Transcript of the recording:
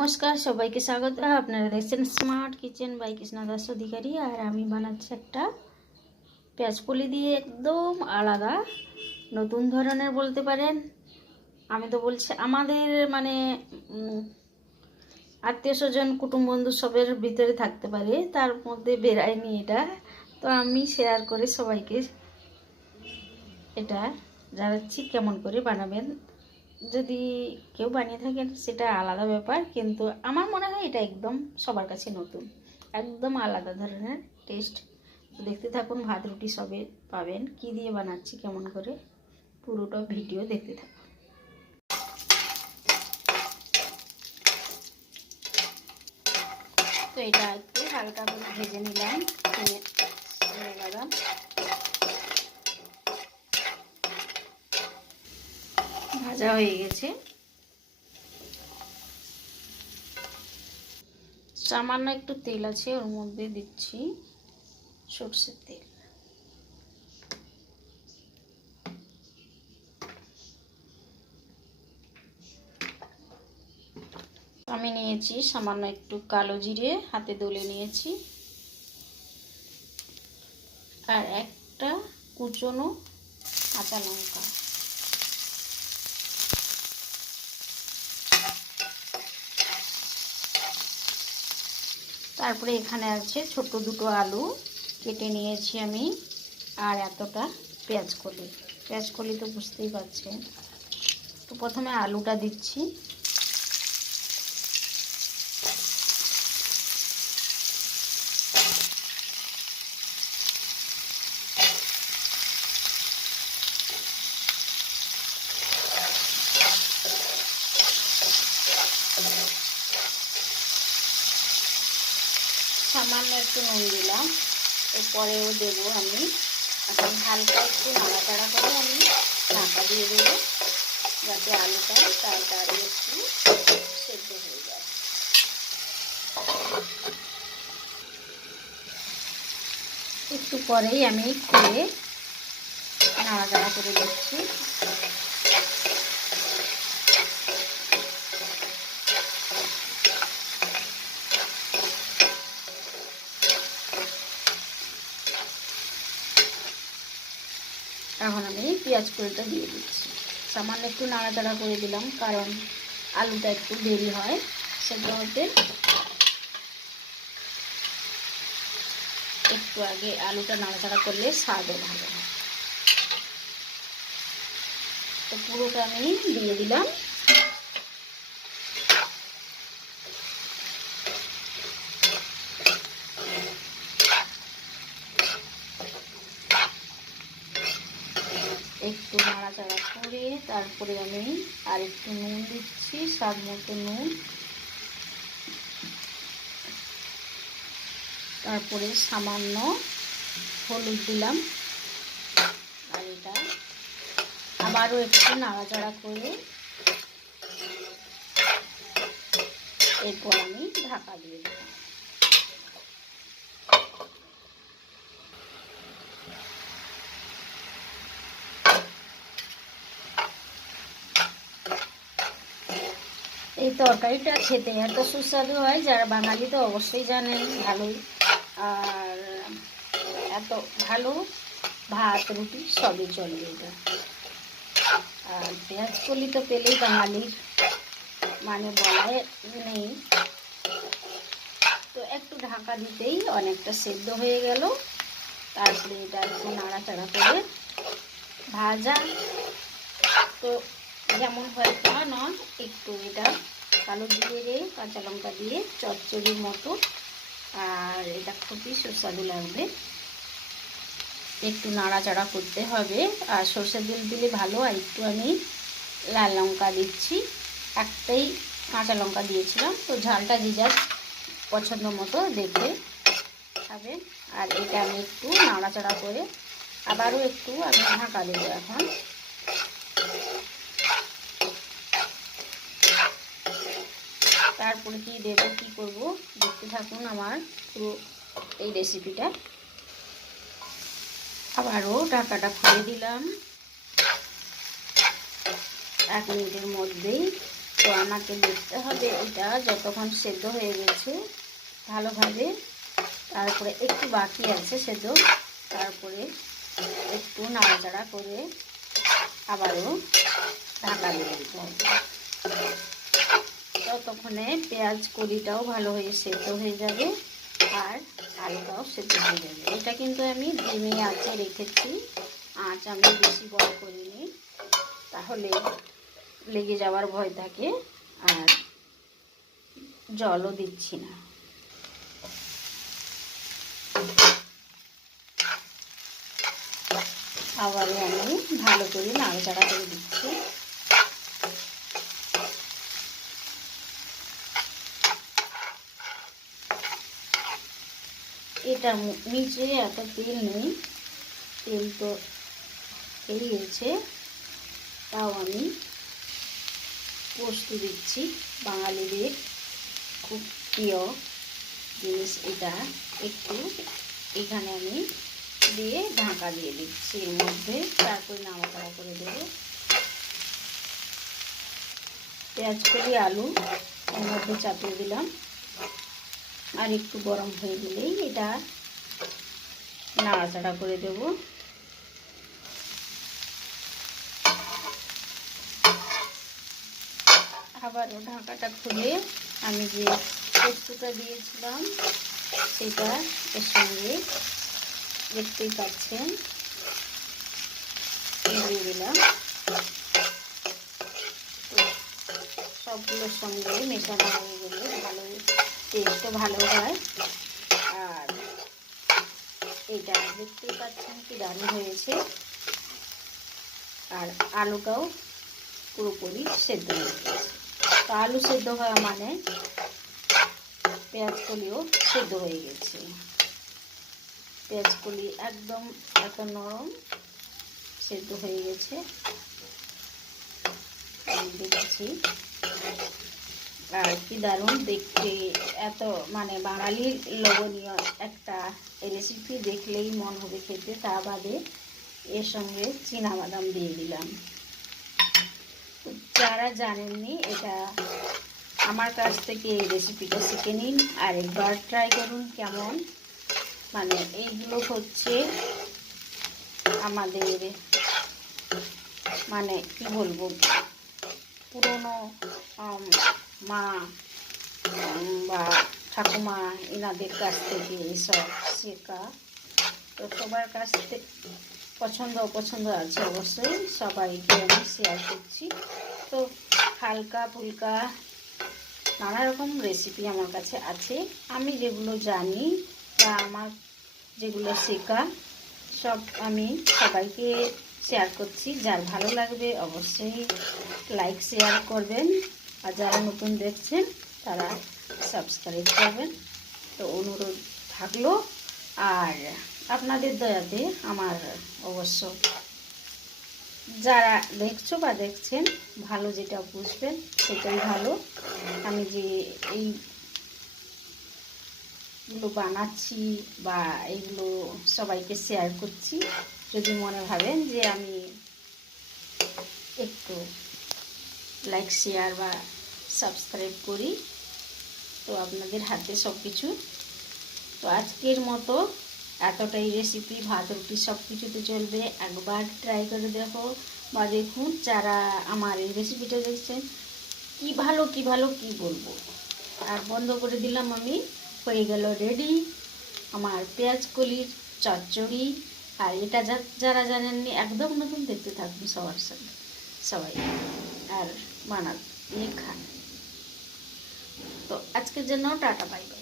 নমস্কার, সবাইকে স্বাগত। আপনারা দেখছেন smart kitchen by Krishna Das Adhikari আর আমি বানাচ্ছি একটা পেঁয়াজ পুলি দিয়ে একদম আলাদা, নতুন ধরনের বলতে পারেন। আমি তো বলছি, আমাদের মানে আত্মীয় স্বজন, কুটুম বন্ধু সবের ভিতরে থাকতে পারে, তার মধ্যে বেরায়নি এটা। তো আমি শেয়ার করে সবাইকে এটা জানাচ্ছি, কেমন করে বানাবেন। যদি কেউ বানিয়ে থাকেন সেটা আলাদা ব্যাপার, কিন্তু আমার মনে হয় এটা একদম সবার কাছে নতুন। একদম আলাদা ধরনের টেস্ট দেখতে থাকুন ভাত, রুটি সবে পাবেন। কি দিয়ে বানাচ্ছি, কেমন করে, পুরোটা ভিডিও দেখতে থাকুন। তো এটা একটু হালকা করে ভেজে নিলাম। বাদাম। ভাজা হয়ে গেছে। সামান্য একটু তেল আছে, ওর মধ্যে দিচ্ছি সর্ষের তেল। আমি নিয়েছি সামান্য একটু কালো জিরে, হাতে দলে নিয়েছি। আর একটা কুচনো কাঁচা লঙ্কা। তারপরে এখানে আছে ছোট দুটো আলু কেটে নিয়েছি আমি, আর এতটা পেঁয়াজ কলি। পেঁয়াজ কলি তো বুঝতেই পারছেন। তো প্রথমে আলুটা দিচ্ছি। সামান্য একটু নুন দিলাম। এরপরেও দেবো আমি এখন হালকা একটু নাড়াচাড়া করে আমি ঢাকা দিয়ে দেবো, যাতে আলুটা তাড়াতাড়ি একটু সেদ্ধ হয়ে যায়। একটু পরেই আমি খুলে নাড়াচাড়া করে দিচ্ছি। এখন আমি পেঁয়াজ কুড়িটা দিয়ে দিচ্ছি। সামান্য একটু নাড়াচাড়া করে দিলাম, কারণ আলুটা একটু দেরি হয়। সেটা হতে একটু আগে আলুটা নাড়াচাড়া করলে স্বাদও ভালো হয়। তো পুরোটা আমি দিয়ে দিলাম একটু করে, তারপরে আমি আর একটু নুন দিচ্ছি, স্বাদ মতো নুন। তারপরে সামান্য হলুদ দিলাম। আর এটা আবারও একটু নাড়াচাড়া করে এরপর আমি ঢাকা দিয়ে দিলাম। এই তরকারিটা খেতে এত সুস্বাদু হয়, যারা বাঙালি তো অবশ্যই জানেন ভালোই। আর এত ভালো ভাত, রুটি সবই চলবে এটা। আর পেঁয়াজ কলি তো পেলেই বাঙালির মানে বলায় নেই। তো একটু ঢাকা দিতেই অনেকটা সেদ্ধ হয়ে গেল। তারপরে এটা একটু নাড়াচাড়া করে ভাজা। তো যেমন হয় নয়, একটু এটা কালো জিরে কাঁচা লঙ্কা দিয়ে চচ্চড়ির মতো। আর এটা খুবই সুস্বাদু লাগবে। একটু নাড়াচাড়া করতে হবে। আর সর্ষের তেল দিলে ভালো, আর একটু আমি লাল লঙ্কা দিচ্ছি। একটাই কাঁচা লঙ্কা দিয়েছিলাম, তো ঝালটা যে যার পছন্দ মতো দেখে খাবে। আর এটা আমি একটু নাড়াচাড়া করে আবারও একটু আমি ঢাকা দেবো এখন। তারপরে কি দেবো, কি করব, দেখতে থাকুন আমার পুরো এই রেসিপিটা আবারও ঢাকাটা খুলে দিলাম। এক মিনিটের মধ্যেই তো আমাকে দেখতে হবে এটা যতক্ষণ সেদ্ধ হয়ে গেছে ভালোভাবে। তারপরে একটু বাকি আছে সেদ্ধ, তারপরে একটু নাড়াচাড়া করে আবারও ঢাকা দিয়ে দিতে হবে। ততক্ষণে পেঁয়াজ কলিটাও ভালো হয়ে সেদ্ধ হয়ে যাবে আর আলুটাও সেদ্ধ হয়ে যাবে। এটা কিন্তু আমি ডিমে আঁচে রেখেছি, আঁচ আমি বেশি বড় করিনি, তাহলে লেগে যাওয়ার ভয় থাকে আর জলও দিচ্ছি না। আবারও আমি ভালো করে নাড়াচাড়া করে দিচ্ছি। এটা নিচে এত তেল নেই। তেল তো বেরিয়েছে। তাও আমি পোস্ত দিচ্ছি। বাঙালিদের খুব প্রিয় জিনিস এটা। একটু এখানে আমি দিয়ে ঢাকা দিয়ে দিচ্ছি এর মধ্যে। তারপর নাড়াচাড়া করে দেবো। পেঁয়াজ করি, আলু, এর মধ্যে চাপিয়ে দিলাম। আর একটু গরম হয়ে গেলেই এটা নাড়াচাড়া করে দেব। আবারও ঢাকাটা খুলে আমি যে পোস্তটা দিয়েছিলাম, সেটা এর সঙ্গে দেখতেই পাচ্ছেন। দিলাম। সবগুলোর সঙ্গে মেশানো হয়ে গেলে টেস্টও ভালো হয়। আর এটা দেখতেই পাচ্ছেন কি দারুণ হয়েছে। আর আলুটাও পুরোপুরি সেদ্ধ হয়ে গেছে তো আলু সেদ্ধ হওয়া মানে পেঁয়াজ কলিও সেদ্ধ হয়ে গেছে। পেঁয়াজ কলি একদম এত নরম সেদ্ধ হয়ে গেছে। দেখছি। আর কি দারুণ দেখতে, এত মানে বাঙালির লবণীয় একটা রেসিপি দেখলেই মন হবে খেতে, তা বাদে এর সঙ্গে বাদাম দিয়ে দিলাম। যারা জানেননি, এটা আমার কাছ থেকে এই রেসিপিটা শিখে নিন, আর একবার ট্রাই করুন কেমন। মানে এইগুলো হচ্ছে আমাদের মানে কি বলব, পুরনো মা বা ঠাকুমা এনাদের কাছ থেকে এইসব শেখা। তো সবার কাছ থেকে পছন্দ অপছন্দ আছে অবশ্যই, সবাইকে আমি শেয়ার করছি। তো হালকা ফুলকা নানা রকম রেসিপি আমার কাছে আছে। আমি যেগুলো জানি বা আমার যেগুলো শেখা, সব আমি সবাইকে শেয়ার করছি। যার ভালো লাগবে অবশ্যই লাইক শেয়ার করবেন। আর যারা নতুন দেখছেন, তারা সাবস্ক্রাইব করবেন। তো অনুরোধ থাকল। আর আপনাদের দয়াতে আমার অবশ্য যারা দেখছ বা দেখছেন, ভালো যেটা বুঝবেন, সেটাই ভালো। আমি যে এই এইগুলো বানাচ্ছি বা এইগুলো সবাইকে শেয়ার করছি, যদি মনে ভাবেন যে আমি একটু লাইক শেয়ার বা সাবস্ক্রাইব করি। তো আপনাদের হাতে সব কিছু তো আজকের মতো এতটাই রেসিপি ভাত, রুটি সব কিছুতে চলবে। একবার ট্রাই করে দেখো বা দেখুন যারা আমার এই রেসিপিটা দেখছেন, কি ভালো কি ভালো, কি বলব। আর বন্ধ করে দিলাম আমি, হয়ে গেল রেডি আমার পেঁয়াজ কলির চচ্চড়ি। আর এটা যারা জানেননি, একদম নতুন দেখতে থাকবেন সবার সঙ্গে সবাই। আর বানান খান তো আজকের জন্য টাটা পাইবে